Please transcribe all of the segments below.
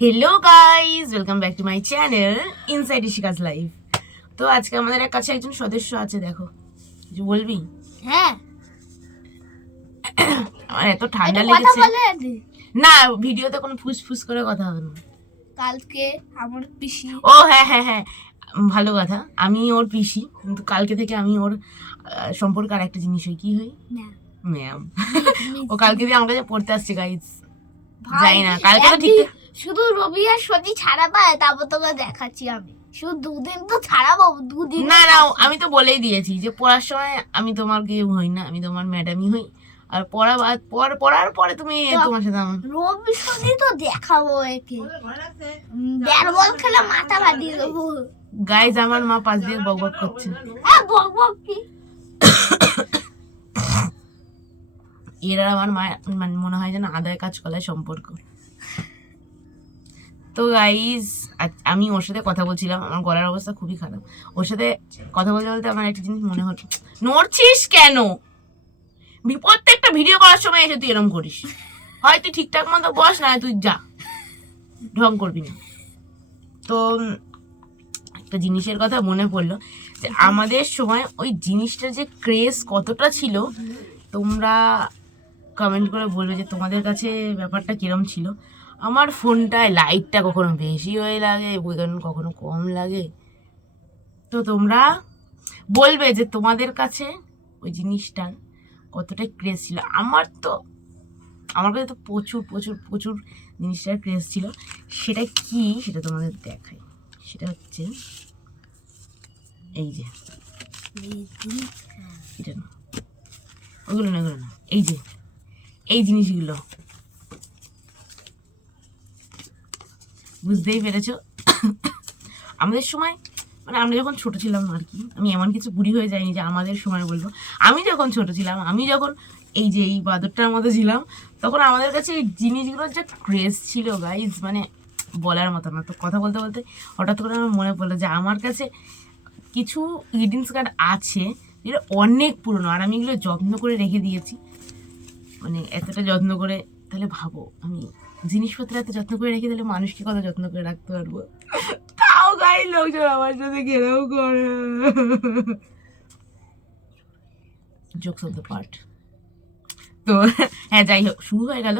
Hello guys, welcome back to my channel inside Ishika's life. তো আজকে আমাদের কাছে একজন সদস্য আছে, দেখো কিছু বলবি? হ্যাঁ, আমার এত ঠান্ডা লেগেছে না, ভিডিওতে কোনো ফুসফুস করে কথা হবে না। কালকে আমার পিসি, ও হ্যাঁ হ্যাঁ হ্যাঁ, ভালো কথা। আমি ওর পিসি, কিন্তু কালকে থেকে আমি ওর সম্পর্কে আর একটা জিনিস হই, কি হই? ম্যাম। ও কালকে দিয়ে আমার কাছে পড়তে আসছে গাইস, যাই না কালকে তো ঠিক শুধু রবি আর শনি ছাড়া পায়, তারপর তোকে দেখাচ্ছি। আমি শুধু দুদিন তো ছাড়া পাবো, দুদিন না না, আমি তো বলেই দিয়েছি যে পড়ার সময় আমি তোমার কেউ হই না, আমি তোমার ম্যাডামই হই। আর পড়ার পরে তুমি তোমার সাথে আমার রবি শনি তো দেখাবো একে, ব্যাট বল খেলে মাথা ফাটিয়ে দেবো। গাইজ আমার মা পাশ দিয়ে বকবক করছে। হ্যাঁ, বক কি এরা আমার মা, মানে মনে হয় যেন আদায় কাজ কলায় সম্পর্ক। তো গাইজ আমি ওর সাথে কথা বলছিলাম, আমার গলার অবস্থা খুবই খারাপ। ওর সাথে কথা বলতে বলতে আমার একটা জিনিস মনে হলো, নড়ছিস কেন? প্রত্যেকটা ভিডিও করার সময় এসে তুই এরকম করিস। হয় তুই ঠিকঠাক মতো বস, না তুই যা, ঢং করবি না। তো একটা জিনিসের কথা মনে পড়লো যে আমাদের সময় ওই জিনিসটার যে ক্রেজ কতটা ছিল, তোমরা কমেন্ট করে বলবে যে তোমাদের কাছে ব্যাপারটা কিরম ছিল। আমার ফোনটায় লাইটটা কখনো বেশি হয়ে লাগে, কখনো কম লাগে। তো তোমরা বলবে যে তোমাদের কাছে ওই জিনিসটার কতটা ক্রেজ ছিল। আমার কাছে তো প্রচুর প্রচুর প্রচুর জিনিসটার ক্রেজ ছিল। সেটা কি, সেটা তোমাদের দেখাই। সেটা হচ্ছে এই যে, এটা না, ওগুলো না, এই যে এই জিনিসগুলো, বুঝতেই পেরেছো? আমাদের সময়, মানে আমরা যখন ছোট ছিলাম আর কি, আমি এমন কিছু বুড়ি হয়ে যাইনি যে আমাদের সময় বলবো। আমি যখন ছোট ছিলাম, আমি যখন এই যে এই বাদরটার মধ্যে ছিলাম, তখন আমাদের কাছে এই জিনিসগুলোর যে ক্রেজ ছিল গাইজ, মানে বলার মতো না। তো কথা বলতে বলতে হঠাৎ করে আমার মনে পড়লো যে আমার কাছে কিছু গ্রিটিংস কার্ড আছে যেটা অনেক পুরনো, আর আমি এগুলো যত্ন করে রেখে দিয়েছি। মানে এতটা যত্ন করে, তাহলে ভাবো আমি জিনিসপত্র এত যত্ন করে রেখে দিলে মানুষকে কত যত্ন করে রাখতে পারবো। তাও গাই লোকজন আমার সাথে ঘেরাও করে। Jokes of the part. তো হ্যাঁ, যাই হোক, শুরু হয়ে গেল।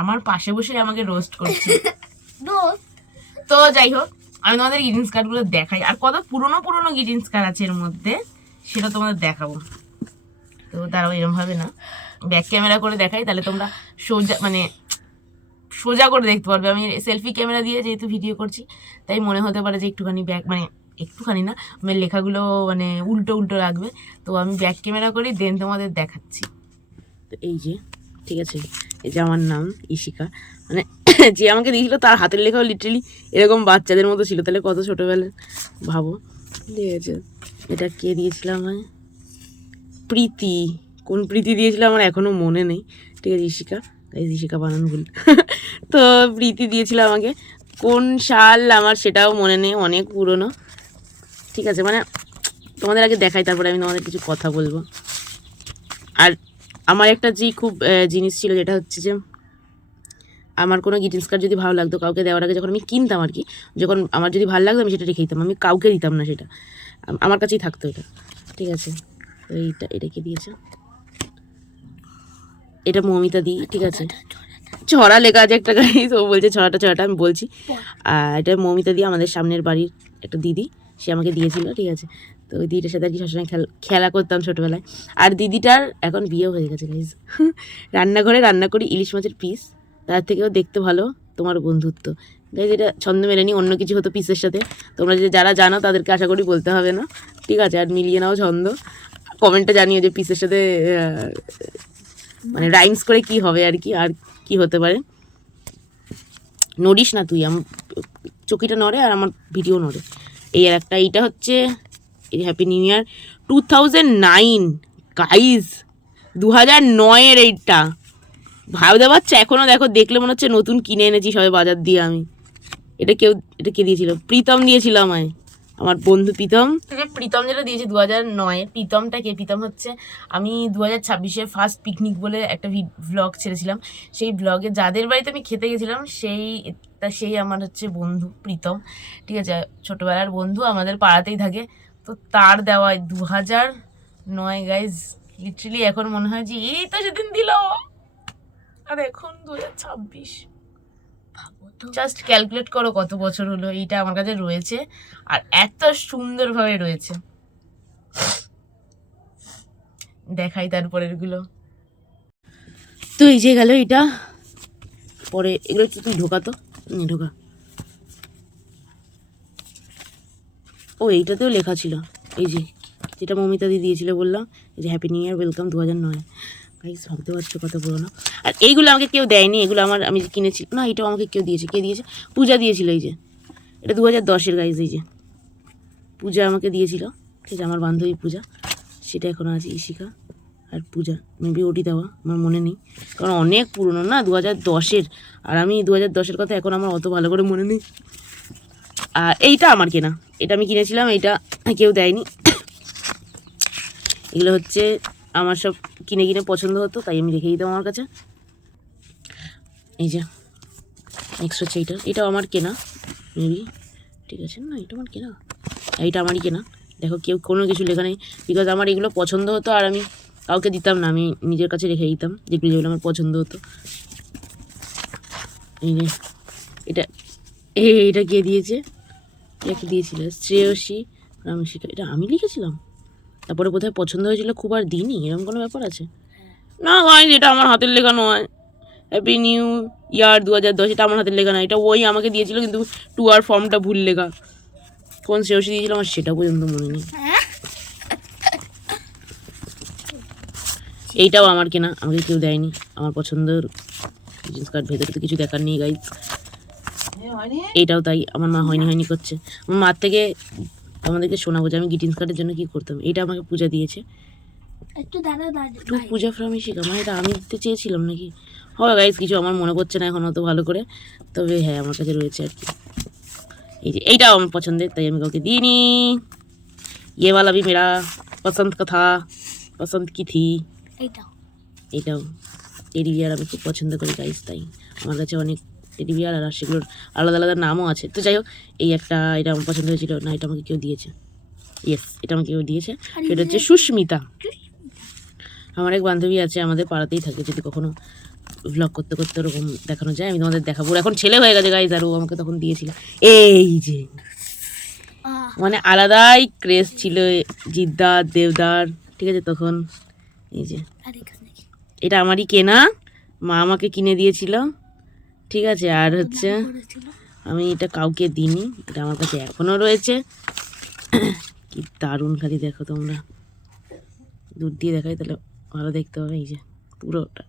আমার পাশে বসে আমাকে রোস্ট করছে। তো যাই হোক, আমি তোমাদের গ্রিটিংস কার্ডগুলো দেখাই, আর কত পুরনো পুরনো গ্রিটিংস কার্ড আছে এর মধ্যে, সেটা তোমাদের দেখাবো। তো দাঁড়াও, এরকম ভাবে না, ব্যাক ক্যামেরা করে দেখাই, তাহলে তোমরা সোজা করে দেখতে পারবে। আমি সেলফি ক্যামেরা দিয়ে যেহেতু ভিডিও করছি, তাই মনে হতে পারে যে একটুখানি মানে একটুখানি না, মানে লেখাগুলো মানে উল্টো উল্টো লাগবে। তো আমি ব্যাক ক্যামেরা করি, দেন তোমাদের দেখাচ্ছি। তো এই যে, ঠিক আছে, এই যে আমার নাম ইশিকা, মানে যে আমাকে দিয়েছিল তার হাতের লেখাও লিটারেলি এরকম বাচ্চাদের মতো ছিল। তাহলে কত ছোটোবেলায় ভাবো। ঠিক আছে, এটা কে দিয়েছিল আমায়? প্রীতি। কোন প্রীতি দিয়েছিল আমার এখনও মনে নেই। ঠিক আছে, ইশিকা বানান ভুল। তো প্রীতি দিয়েছিল আমাকে, কোন সাল আমার সেটাও মনে নেই, অনেক পুরনো। ঠিক আছে, মানে তোমাদের আগে দেখাই, তারপরে আমি তোমাদের কিছু কথা বলবো। আর আমার একটা খুব জিনিস ছিল, যেটা হচ্ছে যে আমার কোনো গ্রিটিংস কার্ড যদি ভালো লাগতো কাউকে দেওয়ার আগে, যখন আমি কিনতাম আর কি, যখন আমার যদি ভালো লাগতো আমি সেটা রেখে দিতাম, আমি কাউকে দিতাম না, সেটা আমার কাছেই থাকতো এটা। ঠিক আছে, তো এটা কে দিয়েছে? এটা মৌমিতা দি। ঠিক আছে, ছড়া লেখা আছে একটা গাইস, ও বলছে ছড়াটা আমি বলছি। আর এটা মৌমিতা দি, আমাদের সামনের বাড়ির একটা দিদি, সে আমাকে দিয়েছিল। ঠিক আছে, তো ওই দিদিটার সাথে আর কি সবসময় খেলা করতাম ছোটোবেলায়। আর দিদিটার এখন বিয়ে হয়ে গেছে গাইস। রান্নাঘরে রান্না করি ইলিশ মাছের পিস, তার থেকেও দেখতে ভালো তোমার বন্ধুত্ব। গাইস, এটা ছন্দ মেলেনি, অন্য কিছু হতো পিসের সাথে। তোমরা যারা জানো তাদেরকে আশা করি বলতে হবে না। ঠিক আছে, আর মিলিয়ে নাও ছন্দ, কমেন্টে জানিও যে পিসের সাথে মানে রাইমস করে কি হবে আর কি হতে পারে। নড়িস না তুই, আমার চকিটা নড়ে আর আমার ভিডিও নড়ে। এই আর একটা, এইটা হচ্ছে হ্যাপি নিউ ইয়ার 2009 গাইজ, 2009-এর এইটা। ভাবতে পারছো, এখনও দেখো, দেখলে মনে হচ্ছে নতুন কিনে এনেছি সবাই বাজার দিয়ে আমি। এটা কে দিয়েছিল? প্রীতম দিয়েছিল আমায়, আমার বন্ধু প্রীতম প্রীতম যেটা দিয়েছে 2009 প্রীতমটা কে? প্রীতম হচ্ছে আমি 2026-এ ফার্স্ট পিকনিক বলে একটা ভ্লগ ছেড়েছিলাম, সেই ব্লগে যাদের বাড়িতে আমি খেতে গেছিলাম সেই আমার হচ্ছে বন্ধু প্রীতম, ঠিক আছে, ছোটোবেলার বন্ধু, আমাদের পাড়াতেই থাকে। তো তার দেওয়ায় 2009 গাইজ, লিটারালি এখন মনে হয় যে এই তো সেদিন দিল, আর এখন 2026। জাস্ট ক্যালকুলেট করো কত বছর হলো এইটা আমার কাছে রয়েছে, আর এত সুন্দরভাবে রয়েছে। দেখাই তারপরের গুলো। তো এই যে গেল এটা, পরে এগুলো তুই ঢোকাতো, ঢোকা। ও এইটাতেও লেখা ছিল, এই যে যেটা মমিতা দি দিয়েছিল বললাম, এই যে হ্যাপি নিউ ইয়ার ওয়েলকাম 2009। ভাই ভাবতে পারছো কত পুরোনো। আর এইগুলো আমাকে কেউ দেয়নি, এগুলো আমি কিনেছি না, এটাও আমাকে কেউ দিয়েছে। কে দিয়েছে? পূজা দিয়েছিল। এই যে এটা 2010-এর গাইজ, এই যে পূজা আমাকে দিয়েছিল, ঠিক আছে, আমার বান্ধবী পূজা, সেটা এখনও আছে। ইশিকা আর পূজা, মেবি ওটি দেওয়া, আমার মনে নেই, কারণ অনেক পুরনো না, 2010-এর, আর আমি 2010-এর কথা এখন আমার অত ভালো করে মনে নেই। আর এইটা আমার কেনা, এটা আমি কিনেছিলাম, এইটা কেউ দেয়নি। এগুলো হচ্ছে আমার সব কিনে কিনে পছন্দ হতো, তাই আমি রেখে দিতাম আমার কাছে। এই যে নেক্সট হচ্ছে এটাও আমার কেনা মেবি, ঠিক আছে, না এটা আমার কেনা, এইটা আমারই কেনা। দেখো কেউ কোনো কিছু লেখা নেই, বিকজ আমার এগুলো পছন্দ হতো, আর আমি কাউকে দিতাম না, আমি নিজের কাছে রেখে দিতাম যেগুলো আমার পছন্দ হতো। এই যে এটা কে দিয়েছে? এটা দিয়েছিল শ্রেয়সী রামশিকা, এটা আমি লিখেছিলাম, তারপরে বোধহয় পছন্দ হয়েছিল খুব, আর দিনই, এরকম কোনো ব্যাপার আছে? না ভাই, এটা আমার হাতের লেখা নয়। হ্যাপি নিউ ইয়ার 2010, এটা আমার হাতের লেখা নয়, এটা ওই আমাকে দিয়েছিল, কিন্তু টু আর ফর্মটা ভুল লেখা। কোন শ্রেয়সী দিয়েছিল আমার সেটা পর্যন্ত মনে নেই। এইটাও আমার কেনা, আমাকে কেউ দেয়নি, আমার পছন্দের জিন্স কার্ড, ভেতরে তো কিছু দেখার নেই গাইজ। এইটাও তাই, আমার মা হয়নি করছে। আমার মার থেকে আমাদেরকে শোনাবো যে আমি গ্রিটিংস কার্ডের জন্য কী করতাম। এটা আমাকে পূজা দিয়েছে, একটু পূজা ফ্রম ইশিকা, মানে এটা আমি দিতে চেয়েছিলাম নাকি? হয় গাইজ, কিছু আমার মনে পড়ছে না এখন অত ভালো করে, তবে হ্যাঁ আমার কাছে রয়েছে আর কি। এই যে এইটাও আমার পছন্দের, তাই আমি কাউকে দিইনি। ये वाला भी मेरा पसंद का था, पसंद की थी। এইটাও টেডি বিয়ার আমি খুব পছন্দ করি গাইজ, তাই আমার কাছে অনেক টেডি বিয়ার, আর সেগুলোর আলাদা আলাদা নামও আছে। তো যাই হোক, এটা আমার পছন্দ হয়েছিল না, এটা আমাকে কেউ দিয়েছে, ইয়েস এটা আমাকে কেউ দিয়েছে, সেটা হচ্ছে সুস্মিতা। আমার এক বান্ধবী আছে, আমাদের পাড়াতেই থাকে, যদি কখনো ভ্লগ করতে করতে ওরকম দেখানো যায় আমি তোমাদের দেখাবো। এখন ছেলে হয়ে গেছে গাইজ, আর ও আমাকে তখন দিয়েছিল। এই যে মানে আলাদাই ক্রেজ ছিল জিদ্দার দেবদার, ঠিক আছে তখন। এই যে এটা আমারই কেনা, মা আমাকে কিনে দিয়েছিল, ঠিক আছে। আর হচ্ছে আমি এটা কাউকে দিইনি, এটা আমার কাছে এখনও রয়েছে। কি দারুণ, খালি দেখো তোমরা, দূর দিয়ে দেখাই তাহলে ভালো দেখতে হবে। এই যে পুরোটা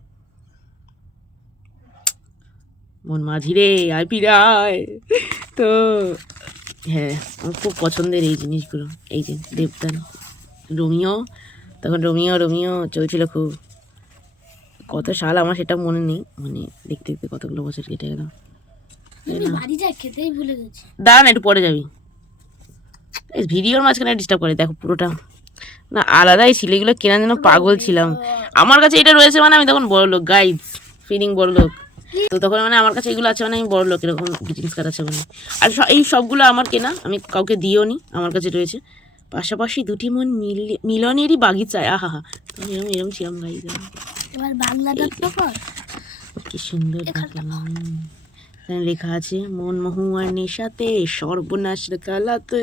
মন মাঝি রে আয় পিড়ায়। তো হ্যাঁ, আমার খুব পছন্দের এই জিনিসগুলো। এই যে দেবদান, রোমিও, তখন রোমিও চলছিল খুব। কত সাল আমার সেটা মনে নেই, মানে দেখতে দেখতে কতগুলো বছর কেটে গেল। দাঁড়ান একটু পরে যাবি, ভিডিওর মাঝখানে ডিস্টার্ব করে। দেখো পুরোটা না আলাদাই ছিল, এগুলো কেনার জন্য পাগল ছিলাম। আমার কাছে এটা রয়েছে মানে আমি তখন বড় লোক গাইজ, ফিলিং বড় লোক। তো তখন মানে আমার কাছে এগুলো আছে মানে আমি বড় লোক, এরকম গ্রিটিংস কার্ড আছে মানে। আর এই সবগুলো আমার কেনা, আমি কাউকে দিও নি, আমার কাছে রয়েছে। পাশাপাশি দুটি মন মিলনেরই বাগিচায়, আহা হা, এরকম ছিলাম গাইজ। কি সুন্দর এখানে লেখা আছে, মন মহুয়ার নেশাতে সর্বনাশ কালাতে।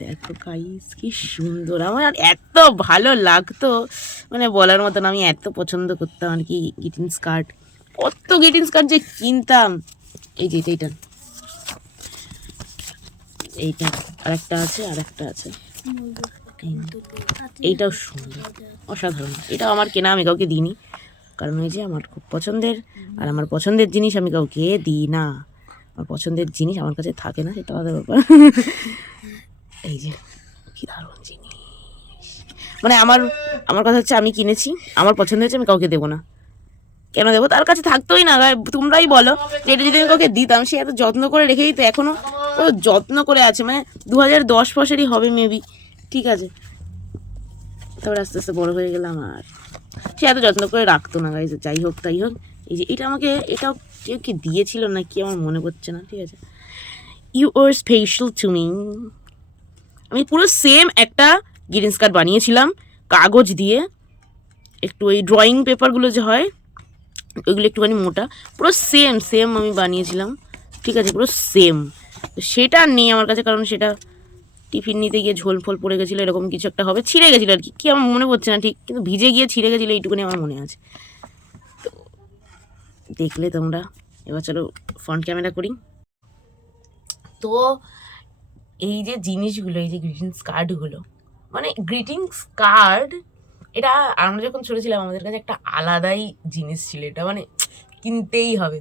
দেখো গাইস কি সুন্দর, আমার এত ভালো লাগতো মানে বলার মতন, আমি এত পছন্দ করতাম আর কি গ্রিটিংস কার্ড। কত গ্রিটিংস কার্ড যে কিনতাম। এই যে এইটা আরেকটা আছে, এইটাও সুন্দর, অসাধারণ। এটাও আমার কেনা, আমি কাউকে দিইনি, কারণ ওই যে আমার খুব পছন্দের, আর আমার পছন্দের জিনিস আমি কাউকে দিই না। আমার পছন্দের জিনিস আমার কাছে থাকে না, সেটা আলাদা ব্যাপার। এই যে কি দারুণ জিনিস, মানে আমার কথা হচ্ছে আমি কিনেছি, আমার পছন্দ হয়েছে, আমি কাউকে দেবো না। কেন দেবো? তার কাছে থাকতোই না। তোমরাই বলো যে এটা যদি আমি কাউকে দিতাম, সে এত যত্ন করে রেখে দিত, এখনো ও যত্ন করে আছে, মানে 2010 বছরই হবে মেবি, ঠিক আছে। তারপর আস্তে আস্তে বড় হয়ে গেলাম, আর সে এত যত্ন করে রাখতো না গাইজ। যাই হোক তাই হোক, এই যে এটা আমাকে, এটা কেউ কি দিয়েছিল না কি আমার মনে পড়ছে না, ঠিক আছে। You are special to me. আমি পুরো সেম একটা গ্রিটিংস কার্ড বানিয়েছিলাম কাগজ দিয়ে, একটু ওই ড্রয়িং পেপারগুলো যে হয় ওইগুলো একটুখানি মোটা, পুরো সেম সেম আমি বানিয়েছিলাম, ঠিক আছে, পুরো সেম। তো সেটা আর নেই আমার কাছে, কারণ সেটা টিফিন নিতে গিয়ে ঝোল ফোল পড়ে গেছিলো, এরকম কিছু একটা হবে, ছিঁড়ে গেছিলো আর কি, কি আমার মনে পড়ছে না ঠিক, কিন্তু ভিজে গিয়ে ছিঁড়ে গেছিলো এইটুকুনি আমার মনে আছে। তো দেখলে তোমরা, এবার চলো ফ্রন্ট ক্যামেরা করি। তো এই যে জিনিসগুলো, এই যে গ্রিটিংস কার্ডগুলো, মানে গ্রিটিংস কার্ড, এটা আমরা যখন ছোটো ছিলাম আমাদের কাছে একটা আলাদাই জিনিস ছিল, এটা মানে কিনতেই হবে।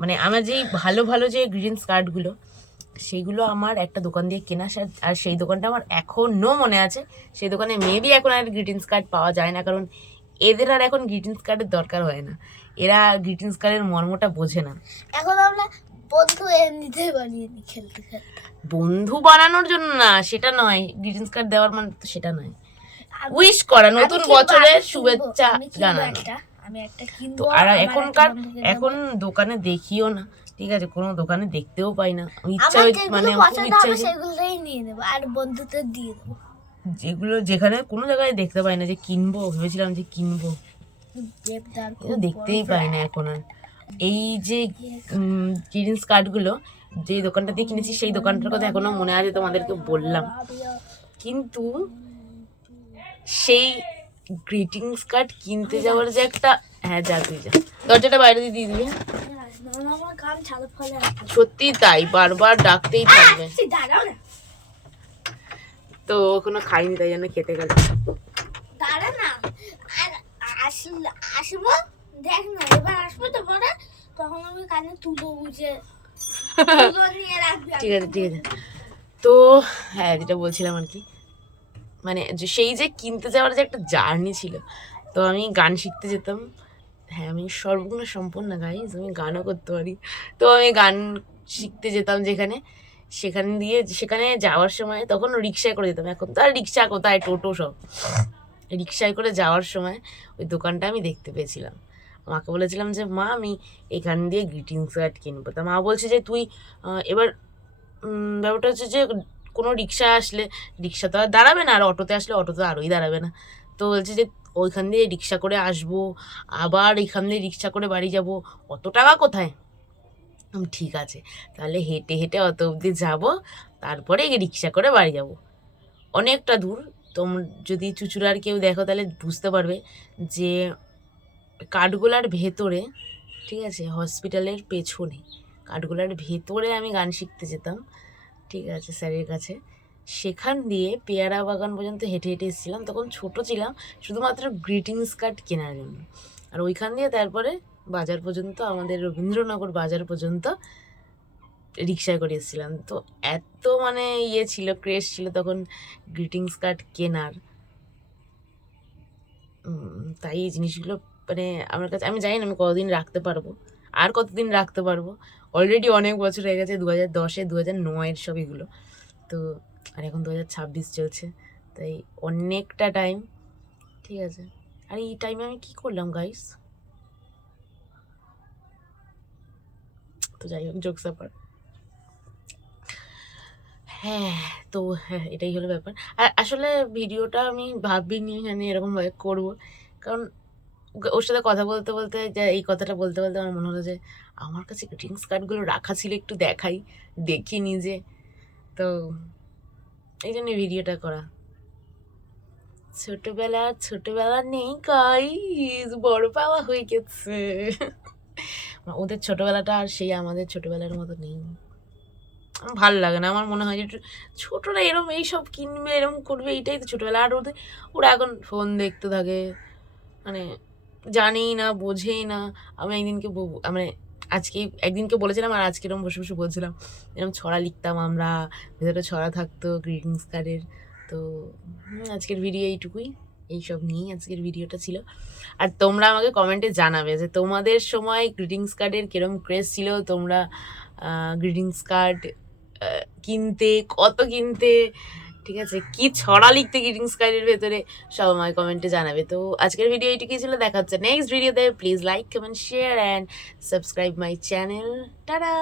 মানে আমার যেই ভালো ভালো যে গ্রিটিংস কার্ডগুলো, সেইগুলো আমার একটা দোকান দিয়ে কেনা, আর সেই দোকানটা আমার এখনও মনে আছে। সেই দোকানে মেবি এখন আর গ্রিটিংস কার্ড পাওয়া যায় না, কারণ এদের আর এখন গ্রিটিংস কার্ডের দরকার হয় না, এরা গ্রিটিংস কার্ডের মর্মটা বোঝে না। এখন আমরা বন্ধু এমনিতে বানিয়ে নিই খেলতে খেলতে। বন্ধু বানানোর জন্য না, সেটা নয়, গ্রিটিংস কার্ড দেওয়ার মানে তো সেটা নয়, উইশ করা, নতুন বছরের শুভেচ্ছা জানানো। আমি একটা কিনবো। তো আর এখন দোকানে দেখিও না, ঠিক আছে, কোনো দোকানে দেখতেও পাই না। ইচ্ছা মানে খুব ইচ্ছা, সেগুলোই নিয়ে নেবো আর বন্ধুদের দিয়ে দেবো। যেগুলো যেখানে কোনো জায়গায় দেখতে পাই না যে কিনবো, ভেবেছিলাম যে কিনবো, দেখতেই পাই না এখন আর। এই যে গ্রিটিংস কার্ডগুলো যে দোকানটা দিয়ে কিনেছি, সেই দোকানটার কথা এখনো মনে আছে, তোমাদেরকে বললাম। কিন্তু সেই গ্রিটিংস কার্ড কিনতে যাওয়ার যে একটা, হ্যাঁ যা তুই যা, দরজাটা বাইরে দিয়ে দিবি। সত্যি তাই, বারবার ডাকতেই থাকবে। তো কোনো খাইনি, তাই জন্য খেতে গেল। দাঁড়া না, আর আসবো, দেখ না, এবার আসবো তো পরে, তখন আমি কানে তুলো বুঝে নিয়ে রাখবি। ঠিক আছে ঠিক আছে। তো হ্যাঁ, যেটা বলছিলাম আর কি, মানে সেই যে কিনতে যাওয়ার যে একটা জার্নি ছিল। তো আমি গান শিখতে যেতাম, হ্যাঁ আমি সর্বগুণ সম্পন্ন গাইজ, আমি গানও করতে পারি। তো আমি গান শিখতে যেতাম সেখানে যাওয়ার সময় তখন রিক্সায় করে যেতাম, এখন তো আর রিক্সা কোথায়, টোটো সব। রিক্সায় করে যাওয়ার সময় ওই দোকানটা আমি দেখতে পেয়েছিলাম। মাকে বলেছিলাম যে মা আমি এখান দিয়ে গ্রিটিংস কার্ড কিনবো। তা মা বলছে যে তুই এবার ব্যাপারটা হচ্ছে যে কোনো রিক্সা আসলে রিক্সা তো আর দাঁড়াবে না, আর অটোতে আসলে অটো তো আরোই দাঁড়াবে না। তো বলছে যে ওইখান দিয়ে রিক্সা করে আসবো, আবার এখান দিয়ে রিক্সা করে বাড়ি যাব, অত টাকা কোথায়। ঠিক আছে, তাহলে হেঁটে হেঁটে অত অবধি যাবো, তারপরে রিক্সা করে বাড়ি যাব। অনেকটা দূর, তোমরা যদি চুচুড়ার কেউ দেখো তাহলে বুঝতে পারবে যে কাঠগোলার ভেতরে, ঠিক আছে, হসপিটালের পেছনে কাঠগোলার ভেতরে আমি গান শিখতে যেতাম, ঠিক আছে, স্যারের কাছে। সেখান দিয়ে পেয়ারা বাগান পর্যন্ত হেঁটে হেঁটে এসেছিলাম, তখন ছোটো ছিলাম, শুধুমাত্র গ্রিটিংস কার্ড কেনার জন্য। আর ওইখান দিয়ে তারপরে বাজার পর্যন্ত, আমাদের রবীন্দ্রনগর বাজার পর্যন্ত রিক্সায় করে এসেছিলাম। তো এত মানে ছিল, ক্রেজ ছিল তখন গ্রিটিংস কার্ড কেনার। তাই এই জিনিসগুলো মানে আমার কাছে, আমি জানি না আমি কতদিন রাখতে পারবো, আর কতদিন রাখতে পারবো। অলরেডি অনেক বছর হয়ে গেছে, 2010-এ 2009-এর সব এগুলো। তো আর এখন 2026 চলছে, তাই অনেকটা টাইম, ঠিক আছে। আর এই টাইমে আমি কি করলাম গাইস, তো যাই হোক, জোকস আপার। হ্যাঁ, তো হ্যাঁ এটাই হলো ব্যাপার। আর আসলে ভিডিওটা আমি ভাবিনি মানে এরকমভাবে করবো, কারণ ওর সাথে কথা বলতে বলতে, এই কথাটা বলতে বলতে আমার মনে হলো যে আমার কাছে গ্রিটিংস কার্ডগুলো রাখা ছিল, একটু দেখাই, দেখি নিজে। তো এই জন্য ভিডিওটা করা। ছোটবেলা নেই গাইস, বড় পাওয়া হয়ে গেছে। ওদের ছোটবেলাটা আর সেই আমাদের ছোটবেলার মতো নেই। আমার ভালো লাগে না, আমার মনে হয় যে ছোটরা এরম এইসব কিনবে, এরম করবে, এইটাই তো ছোটবেলা। আর ওরা এখন ফোন দেখতে থাকে, মানে জানেই না, বোঝেই না। আমি মানে একদিনকে বলেছিলাম, আর আজকে এরকম বসে বসে বলছিলাম, এরকম ছড়া লিখতাম আমরা, ভেতরে ছড়া থাকতো গ্রিটিংস কার্ডের। তো আজকের ভিডিও এইটুকুই, এইসব নিয়েই আজকের ভিডিওটা ছিল। আর তোমরা আমাকে কমেন্টে জানাবে যে তোমাদের সময় গ্রিটিংস কার্ডের কিরম ক্রেজ ছিল, তোমরা গ্রিটিংস কার্ড কিনতে, কত কিনতে, ঠিক আছে, কি ছড়া লিখতে গ্রিটিংস কার্ডের ভেতরে, সব আমায় কমেন্টে জানাবে। তো আজকের ভিডিও এইটুকুই ছিল, দেখা হচ্ছে নেক্সট ভিডিওতে। Please like, comment, share and subscribe my channel. Tata.